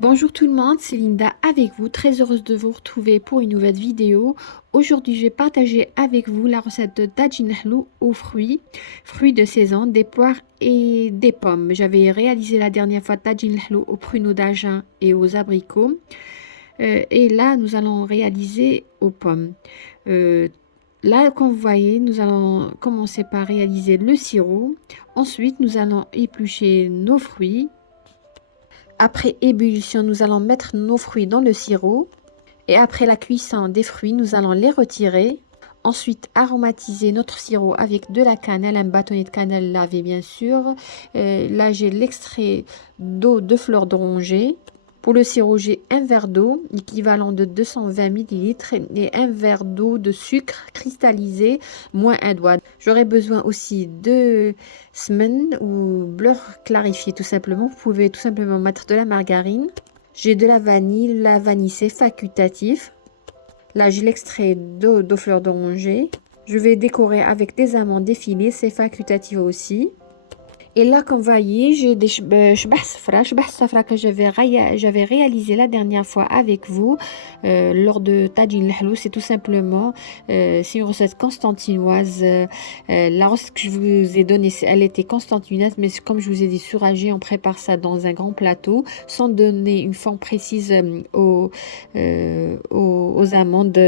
Bonjour tout le monde, c'est Linda avec vous, très heureuse de vous retrouver pour une nouvelle vidéo. Aujourd'hui, je vais partager avec vous la recette de Tajin Hlou aux fruits de saison, des poires et des pommes. J'avais réalisé la dernière fois Tajin Hlou aux pruneaux d'Agen et aux abricots. Et là, nous allons réaliser aux pommes. Euh, Là, comme vous voyez, nous allons commencer par réaliser le sirop. Ensuite, nous allons éplucher nos fruits. Après ébullition, nous allons mettre nos fruits dans le sirop. Et après la cuisson des fruits, nous allons les retirer. Ensuite, aromatiser notre sirop avec de la cannelle, un bâtonnet de cannelle lavé bien sûr. Là, j'ai l'extrait d'eau de fleur d'oranger. Pour le sirop, j'ai un verre d'eau, équivalent de 220 millilitres, et un verre d'eau de sucre cristallisé, moins un doigt. J'aurai besoin aussi de semen ou beurre clarifié tout simplement. Vous pouvez tout simplement mettre de la margarine. J'ai de la vanille. La vanille, c'est facultatif. Là, j'ai l'extrait d'eau de fleur d'oranger. Je vais décorer avec des amandes effilées, c'est facultatif aussi. Et là, comme vous voyez, j'ai des shbah safra que j'avais réalisé la dernière fois avec vous lors de Tajin Hlou. C'est tout simplement, c'est une recette constantinoise. La recette que je vous ai donnée, elle était constantinoise, mais comme je vous ai dit, suragée, on prépare ça dans un grand plateau sans donner une forme précise aux amandes,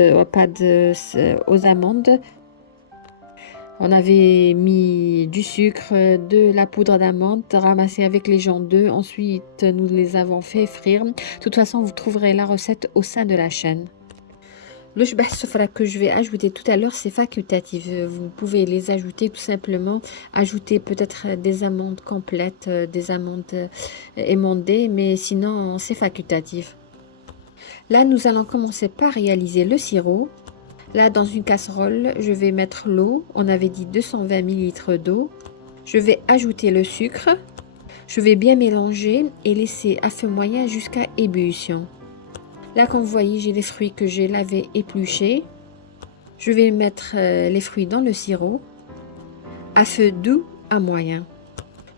aux amandes. On avait mis du sucre, de la poudre d'amande ramassée avec les gens d'œufs. Ensuite, nous les avons fait frire. De toute façon, vous trouverez la recette au sein de la chaîne. Le shbah sofra que je vais ajouter tout à l'heure, c'est facultatif. Vous pouvez les ajouter tout simplement. Ajouter peut-être des amandes complètes, des amandes émondées, mais sinon, c'est facultatif. Là, nous allons commencer par réaliser le sirop. Là, dans une casserole, je vais mettre l'eau. On avait dit 220 ml d'eau. Je vais ajouter le sucre. Je vais bien mélanger et laisser à feu moyen jusqu'à ébullition. Là, comme vous voyez, j'ai les fruits que j'ai lavés épluchés. Je vais mettre les fruits dans le sirop à feu doux à moyen.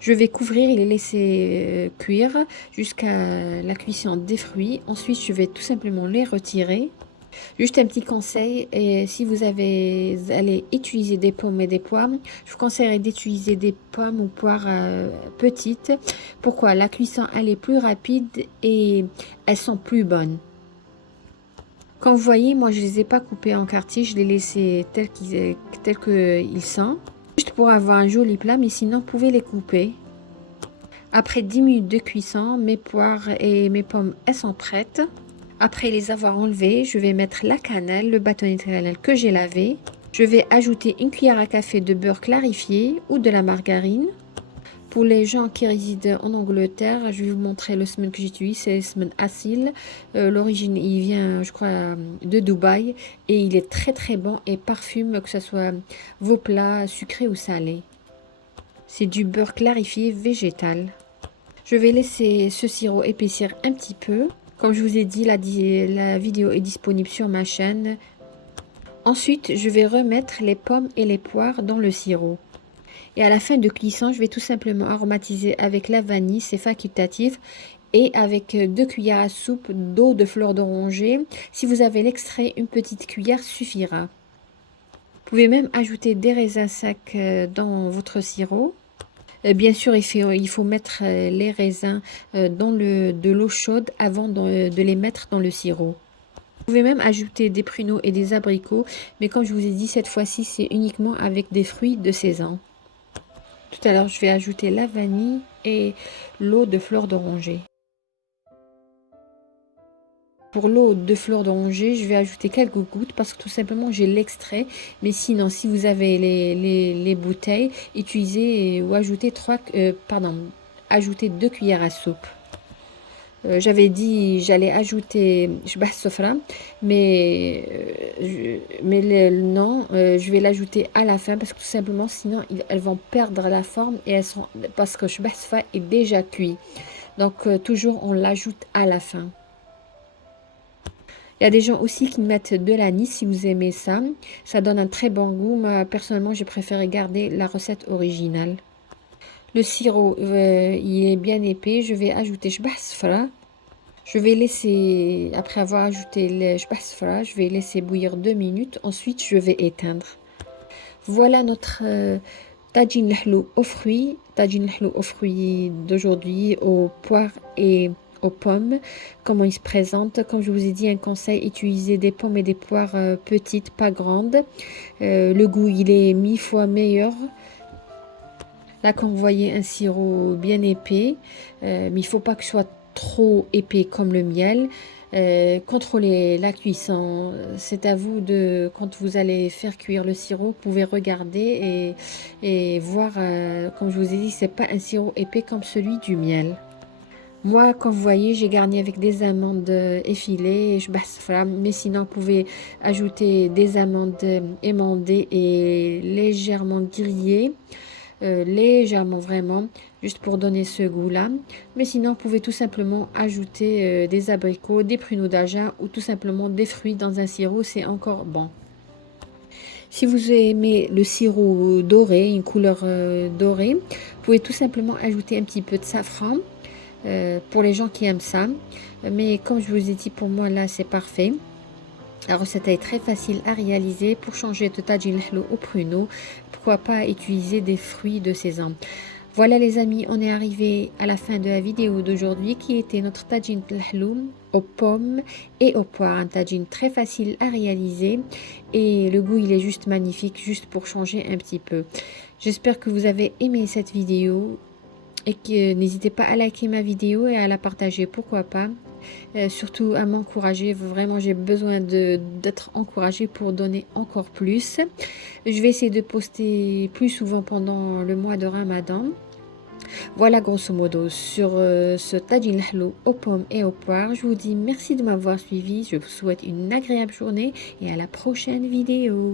Je vais couvrir et les laisser cuire jusqu'à la cuisson des fruits. Ensuite, je vais tout simplement les retirer. Juste un petit conseil, et si vous allez utiliser des pommes et des poires, je vous conseillerais d'utiliser des pommes ou poires petites. Pourquoi? La cuisson, elle est plus rapide et elles sont plus bonnes. Comme vous voyez, moi, je ne les ai pas coupées en quartiers, je les ai laissés tels qu'ils sont. Juste pour avoir un joli plat, mais sinon, vous pouvez les couper. Après 10 minutes de cuisson, mes poires et mes pommes, elles sont prêtes. Après les avoir enlevés, je vais mettre la cannelle, le bâtonnet de cannelle que j'ai lavé. Je vais ajouter une cuillère à café de beurre clarifié ou de la margarine. Pour les gens qui résident en Angleterre, je vais vous montrer le semen que j'utilise, c'est le semen Asil. L'origine, il vient, je crois, de Dubaï et il est très très bon et parfume, que ce soit vos plats sucrés ou salés. C'est du beurre clarifié végétal. Je vais laisser ce sirop épaissir un petit peu. Comme je vous ai dit, la vidéo est disponible sur ma chaîne. Ensuite, je vais remettre les pommes et les poires dans le sirop. Et à la fin de cuisson, je vais tout simplement aromatiser avec la vanille, c'est facultatif, et avec 2 cuillères à soupe d'eau de fleur d'oranger. Si vous avez l'extrait, une petite cuillère suffira. Vous pouvez même ajouter des raisins secs dans votre sirop. Bien sûr, il faut mettre les raisins dans de l'eau chaude avant de les mettre dans le sirop. Vous pouvez même ajouter des pruneaux et des abricots, mais comme je vous ai dit, cette fois-ci, c'est uniquement avec des fruits de saison. Tout à l'heure, je vais ajouter la vanille et l'eau de fleur d'oranger. Pour l'eau de fleur d'oranger, je vais ajouter quelques gouttes parce que tout simplement j'ai l'extrait. Mais sinon, si vous avez les bouteilles, utilisez ou ajoutez ajoutez 2 cuillères à soupe. J'avais dit j'allais ajouter shbah sofra, non, je vais l'ajouter à la fin parce que tout simplement sinon elles vont perdre la forme et parce que shbah sofra est déjà cuit. Donc toujours on l'ajoute à la fin. Il y a des gens aussi qui mettent de l'anis si vous aimez ça. Ça donne un très bon goût. Moi, personnellement, j'ai préféré garder la recette originale. Le sirop, il est bien épais. Je vais ajouter shbah safra. Je vais laisser, après avoir ajouté le jbasfra, je vais laisser bouillir 2 minutes. Ensuite, je vais éteindre. Voilà notre tagine lahlou aux fruits. Tagine lahlou aux fruits d'aujourd'hui, aux poires et aux pommes. Comment il se présente? Comme je vous ai dit, un conseil, utilisez des pommes et des poires petites, pas grandes. Le goût, il est 1000 fois meilleur. Là, quand vous voyez un sirop bien épais, mais il ne faut pas que ce soit trop épais comme le miel. Contrôlez la cuisson. C'est à vous de, quand vous allez faire cuire le sirop, vous pouvez regarder et voir, comme je vous ai dit, c'est pas un sirop épais comme celui du miel. Moi, comme vous voyez, j'ai garni avec des amandes effilées, mais sinon, vous pouvez ajouter des amandes émondées et légèrement grillées. Légèrement vraiment, juste pour donner ce goût-là. Mais sinon, vous pouvez tout simplement ajouter des abricots, des pruneaux d'Agen ou tout simplement des fruits dans un sirop, c'est encore bon. Si vous aimez le sirop doré, une couleur dorée, vous pouvez tout simplement ajouter un petit peu de safran pour les gens qui aiment ça. Mais comme je vous ai dit, pour moi là, c'est parfait. La recette est très facile à réaliser. Pour changer de tagine lahlou au pruneau, pourquoi pas utiliser des fruits de saison. Voilà les amis, on est arrivé à la fin de la vidéo d'aujourd'hui qui était notre tagine lahlou aux pommes et aux poires. Un tagine très facile à réaliser et le goût il est juste magnifique, juste pour changer un petit peu. J'espère que vous avez aimé cette vidéo et que n'hésitez pas à liker ma vidéo et à la partager, pourquoi pas. Surtout à m'encourager, vraiment j'ai besoin d'être encouragée pour donner encore plus. Je vais essayer de poster plus souvent pendant le mois de Ramadan. Voilà grosso modo sur ce tagine lahlou aux pommes et aux poires. Je vous dis merci de m'avoir suivi, je vous souhaite une agréable journée et à la prochaine vidéo.